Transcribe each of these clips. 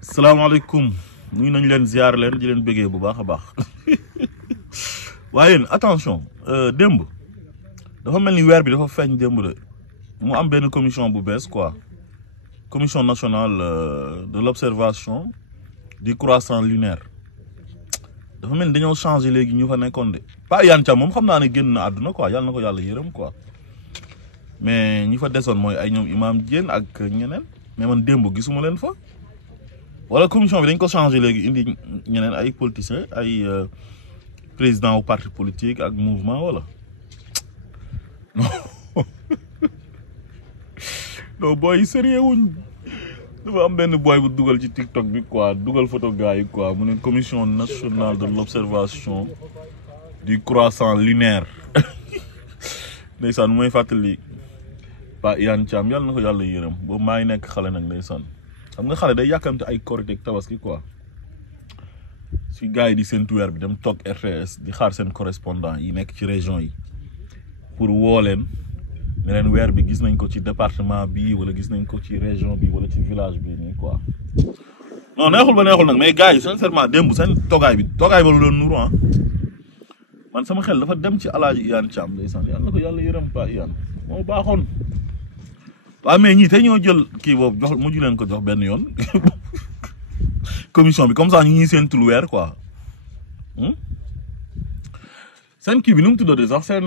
salaamaaleykum nuyu nañ leen ziar leen di leen bëggee bu baax a baax waaye attention démb dafa mel ni weer bi dafa feeñ démb de mu am benn commission bu bees quoi commission nationale de l'observation du croissant lunaire dafa mel ni dañoo changé léegi ñu fa nekkoon de pas Iyane Thiam moom xam naa ne génn na àdduna quoi yàlla na ko yàlla yërëm quoi mais ñi fa desoon mooy ay ñoom Imam Diène ak ñeneen mais man démb gisuma leen fa. wala commission bi dañ ko changé léegi indi ñeneen ay politiciens ay président wu parti politique ak mouvement wala non non booy sérieux wuñ dafa am benn booy bu dugal ci TikTok bi quoi dugal photo gars yi quoi mu ne commission nationale de l'observation du croissant lunaire ndeysaan mu may fàttali Pa Iyane Thiam yàlla na ko yàlla yërëm boobu maa ngi nekk xale nag ndeysaan xam nga xale day yàkkamte ay Korité ak Tabaski quoi si gars yi di seentu weer bi dem toog RTS di xaar seen correspondant yi nekk ci région yi pour woo leen ne leen weer bi gis nañ ko ci département bi wala gis nañ ko ci région bi wala ci village bi nii quoi. non neexul ba neexul nag mais gars yi sincèrement démb seen toogaay ba lu doon nuru ah man sama xel dafa dem ci Alaaji Iyane Thiam ndeysaan yàlla na ko yàlla yërëm Pa Iyane moo baaxoon. waaw mais ñii tey ñoo jël kii boobu jox mujj leen ko jox benn yoon commission bi comme ça ñu ngi seen tul weer quoi seen kii bi nu mu tuddoo de sax seen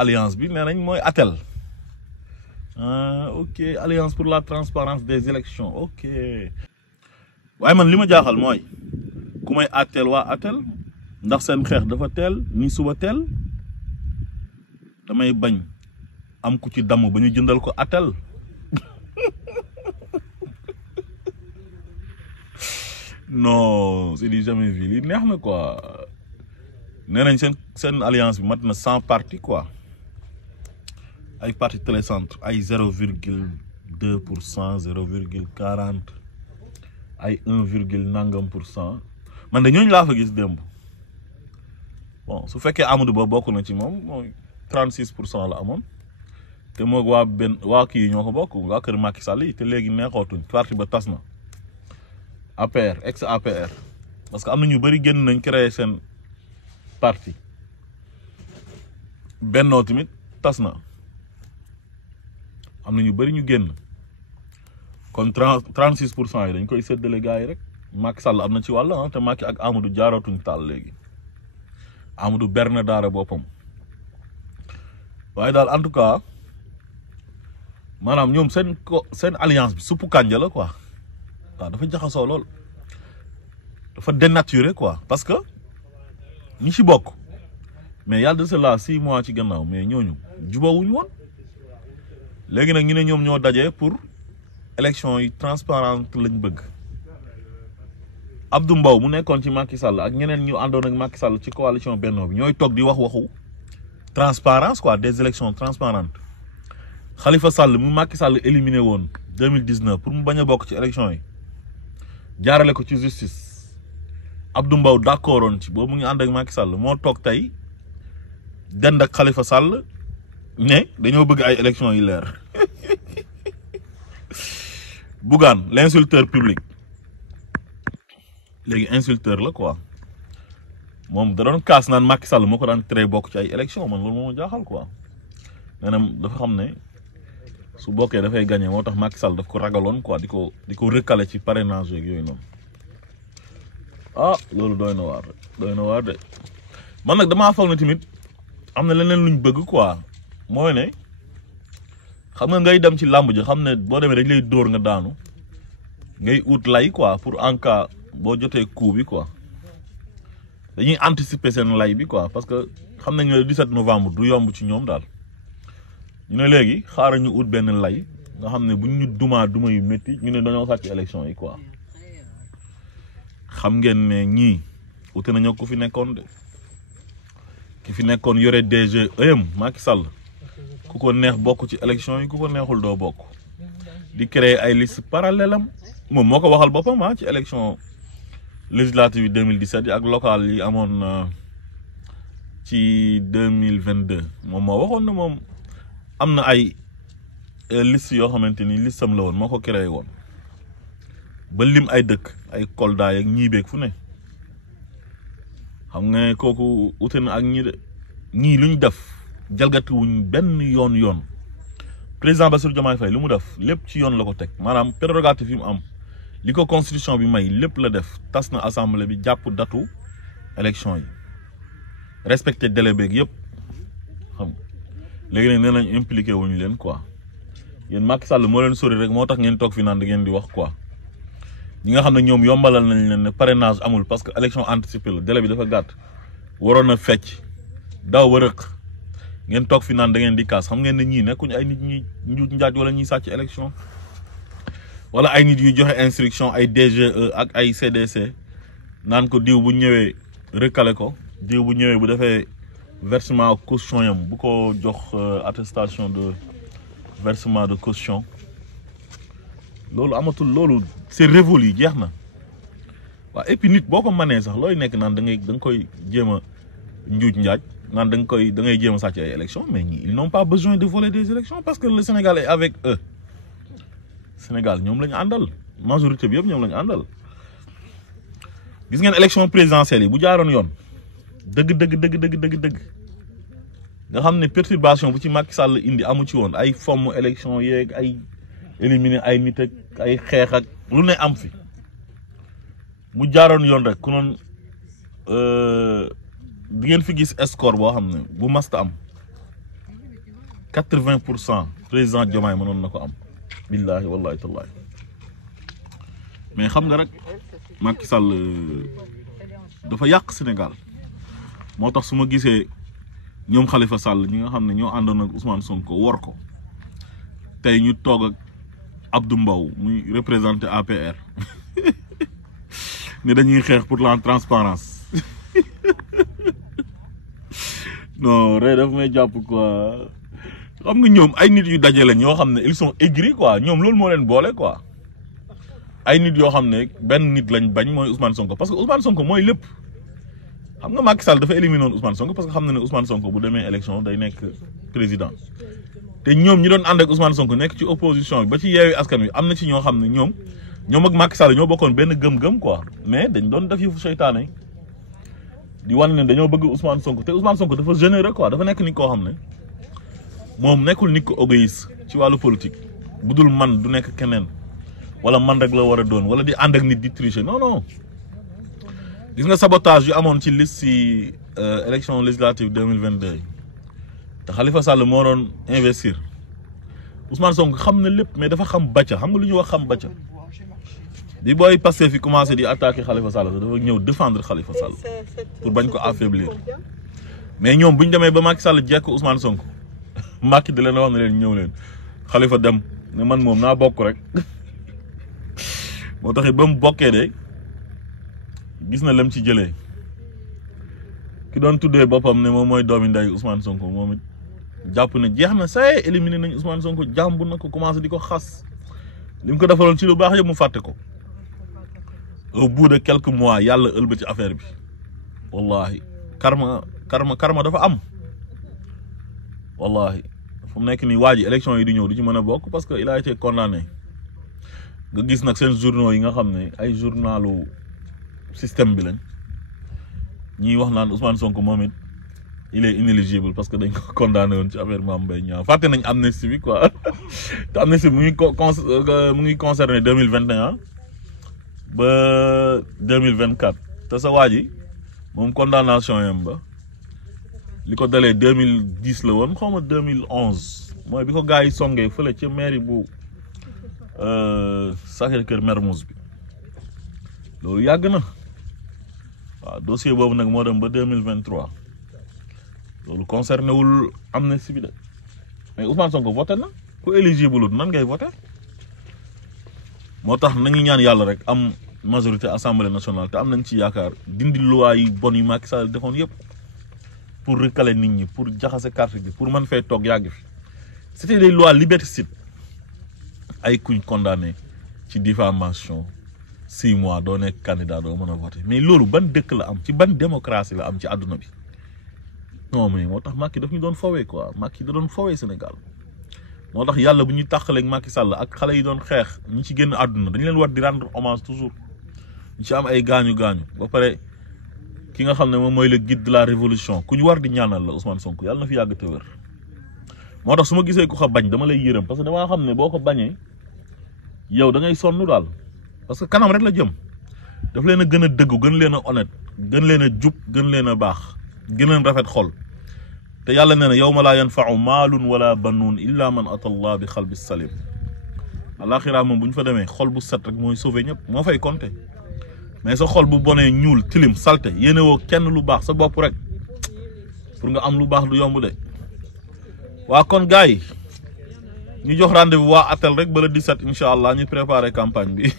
alliance bi nee nañ mooy ATEL ok alliance pour la transparence des élections ok waaye man li ma jaaxal mooy ku may ATEL waa ATEL ndax seen xeex dafa teel ni suba teel damay bañ am ku ci damm ba ñu jëndal ko ATEL non c'est du jamais vu li neex na quoi nee nañ seen alliance bi mat na 100 partis quoi ay parti télécentre ay 0,2% 0,40 ay 1, nangam pour cent man de ñooñu laa fa gis démb bon su fekkee Amadou Ba bokk na ci moom mooy 36% la amoon. te moog waa kii ñoo ko bokk waa kër Macky Sall yi te léegi neexootuñ parti ba tas na APR ex APR parce que am na ñu bëri génn nañ créer seen parti Bennoo tamit tas na am na ñu bëri ñu génn kon 36% yi dañ koy séddale gars yi rek Macky Sall am na ci wàll te Macky ak Amadou jaarootuñ taal léegi Amadou berne daara boppam waaye daal en tout cas. maanaam ñoom seen alliance bi suppu kànja la quoi waaw dafa jaxasoo lool dafa dénaturé quoi parce que ñi ci bokk mais yàlla de cela 6 mois ci gannaaw mais ñooñu jubawuñ woon léegi nag ñu ne ñoom ñoo dajee pour élection yi transparente lañ bëgg Abdou Mbow mu nekkoon ci Macky Sall ak ñeneen ñu àndoon ak Macky Sall ci coalition Benno bi ñooy toog di waxu transparence quoi des élections transparentes Khalifa Sall mu Macky Sall éliminé woon 2019 pour mu bañ a bokk ci élection yi jaarale ko ci justice Abdou Mbow d'accord woon ci boobu mu ngi ànd ak Macky Sall moo toog tey dend ak Khalifa Sall ne dañoo bëgg ay élections yi leer Bougane l'insulteur public léegi insulteur la quoi moom da doon kaas naan Macky Sall moo ko daan tere bokk ci ay élections man loolu moo jaaxal quoi nee na dafa xam ne. su bokkee dafay gagné moo tax Macky Sall daf ko ragaloon quoi di ko recalé ci parrainage yeeg yooyu noonu ah loolu doy na waar de man nag damaa foog ne tamit am na leneen luñ bëgg quoi mooy ne xam nga ngay dem ci làmb ji xam ne boo demee dañ lay dóor nga daanu ngay ut lay quoi pour en cas boo jotee coup bi quoi dañuy anticiper seen lay bi quoi parce que xam nañ ne le 17 novembre du yomb ci ñoom daal. ñu ne léegi xaaral ñu ut benn lay nga xam ne buñ ñu duma yu métti ñu ne dañoo sàcc élection yi quoi xam ngeen ne ñii ute nañoo ko fi nekkoon de ki fi nekkoon yore DG Macky Sall ku ko neex bokk ci élection yi ku ko neexul doo bokk di créer ay liste parallèle am moom moo ko waxal boppam ci élection législative yi 2017 yi ak locale yi amoon ci 2022 moom moo waxoon ne moom am na ay liste yoo xamante ni listam la woon moo ko créé woon ba lim ay dëkk ay Kolda ak ñiibeeg fu ne xam nga ne kooku ute na ak ñi de ñii lu ñu def jalgati wuñ benn yoon président Bassirou Diomaye Faye lu mu def lépp ci yoon la ko teg maanaam prérogative yi mu am li ko constitution bi may lépp la def tas na assemblée bi jàpp datu élection yi respecté délai beeg yëpp xam nga léegi nag nee nañ impliqué wuñu leen quoi yéen Macky Sall moo leen sori rek moo tax ngeen toog fi naan da ngeen di wax quoi ñi nga xam ne ñoom yombalal nañ leen ne parrainage amul parce que élection anticipée la délai bi dafa gàtt waroon na fecc daaw wërëq ngeen toog fi naan da ngeen di kaas xam ngeen ne ñii nekkuñu ay nit ñuy njuuj njaaj wala ñuy sàcc élection wala ay nit yu joxe instruction ay DGE ak ay CDC naan ko diw bu ñëwee recalé ko diw bu ñëwee bu defee versement caution yam bu ko jox attestation de versement de caution loolu amatul loolu c'est révolu jeex na waaw et puis nit boo ko mënee sax looy nekk naan da nga koy jéem a njuuj njaaj naan da ngay jéem a sàcc ay élections mais ñi ils n'ont pas besoin de voler des élections parce que le Sénégal est avec eux Sénégal ñoom la ñu àndal majorité bi yëpp ñoom la ñu àndal gis ngeen élection présidentielle yi bu jaaroon yoon dëgg nga xam ne perturbation bu ci Macky Sall indi amu ci woon ay fomm élection yeeg ay éliminer ay nit ak ay xeex ak lu ne am fi mu jaaroon yoon rek ku noon di ngeen fi gis score boo xam ne bu masta am 80% président Diomaye mënoon na ko am billahi wallahi tallahi mais xam nga rek Macky Sall dafa yàq Sénégal moo tax su ma gisee ñoom Khalifa Sall ñi nga xam ne ñoo àndoon ak Ousmane Sonko wor ko tey ñu toog ak Abdou Mbow muy représenté APR ne dañuy xeex pour la transparence non rey daf may jàpp quoi xam nga ñoom ay nit yu daje lañ yoo xam ne ils sont aigris quoi ñoom loolu moo leen boole quoi ay nit yoo xam ne benn nit lañ bañ mooy Ousmane Sonko parce que Ousmane Sonko mooy lépp xam nga Macky Sall dafa éliminer woon Ousmane Sonko parce que xam na ne Ousmane Sonko bu demee élection day nekk président te ñoom ñi doon ànd ak Ousmane Sonko nekk ci opposition bi ba ci yeewi askan wi am na ci ñoo xam ne ñoom ak Macky Sall ñoo bokkoon benn gëm-gëm quoi mais dañ doon def yëfu seytaane di wan ne dañoo bëgg Ousmane Sonko te Ousmane Sonko dafa généreux quoi dafa nekk nit koo xam ne moom nekkul nit ko égoïste ci wàllu politique bu dul man du nekk keneen wala man rek la war a doon wala di ànd ak nit di tricher non gis nga sabotage yu amoon ci liste yi élection législative 2022 te Khalifa Sall moo doon investir Ousmane Sonko xam na lépp mais dafa xam bàcca xam nga lu ñuy wax xam bàcca di booy passé fi commencé di attaquer Khalifa Sall dafa ñëw défendre Khalifa Sall pour bañ ko affaiblir mais ñoom bu ñu demee ba Macky Sall jekk Ousmane Sonko Macky di leen wax ne leen ñëw leen Khalifa dem ne man moom naa bokk rek moo taxit ba mu bokkee de gis na lem ci jëlee ki doon tuddee boppam ne moom mooy doomi nday Ousmane Sonko moom it jàpp ne jeex na say éliminé nañ Ousmane Sonko jàmbu na ko commencé di ko xas li mu ko defaloon ci lu baax yëpp mu fàtte ko au bout de quelques mois yàlla ëlbati affaire bi wallahi karma dafa am wallahi fu mu nekk nii waa ji élection yi di ñëw du ci mën a bokk parce que il a été condamné nga gis nag seen journaux yi nga xam ne ay journalu système bi lañ ñiy wax naan Ousmane Sonko moom it il est inéligible parce que dañ ko condamné woon ci affaire Mame Mbaye Niang fàtte nañ amnistie bi quoi te amnistie bi mu ngi concerné 2021 ba 2024 te sa waa ji moom condamnation yam ba li ko dalee 2010 la woon xaw ma 2011 mooy bi ko gars yi songee fële ca mairie bu Sacré-Cœur Mermoz bi loolu yàgg na waaw dossier boobu nag moo dem ba 2023 loolu concerné wul amnistie bi de mais Ousmane Sonko voté na ku éligible nan ngay voté moo tax nañu ñaan yàlla rek am majorité assemblée nationale te am nañ ci yaakaar dindi loi yi bon yu Macky Sall defoon yëpp pour recaler nit ñi pour jaxase carte bi pour mën fay toog yàgg fi c'était des lois liberticides ay kuñ condamné ci diffamation 6 mois doo nekk candidat doo mën a voté mais loolu ban dëkk la am ci ban démocratie la am ci àdduna bi non mais moo tax Macky daf ñu doon fowee quoi Macky da doon fowee Sénégal moo tax yàlla bu ñuy tàqaleeg Macky Sall ak xale yi doon xeex ñi ci génn àdduna dañu leen war di rendre hommage toujours ñi ci am ay gaañu ba pare ki nga xam ne moom mooy le guide de la révolution ku ñu war di ñaanal la Ousmane Sonko yàlla na fi yàgg te wér. moo tax su ma gisee ku ko bañ dama lay yërëm parce que damaa xam ne boo ko bañee yow da ngay sonn daal parce que kanam rek la jëm daf leen a gën a dëggu gën leen a honnête gën leen a jub gën leen a baax gën leen rafet xol te yàlla nee na yawma laa yanfa'u maalun wala banuun illa man ata Allah bi xalbi salim alaxira moom bu ñu fa demee xol bu set rek mooy sauvé ñëpp moo fay compter mais sa xol bu bonee ñuul tilim salte yéene woo kenn lu baax sa bopp rek pour nga am lu baax du yomb de waa kon gars yi ñu jox rendez-vous waa Atel rek ba le 17 incha allah ñu préparer campagne bi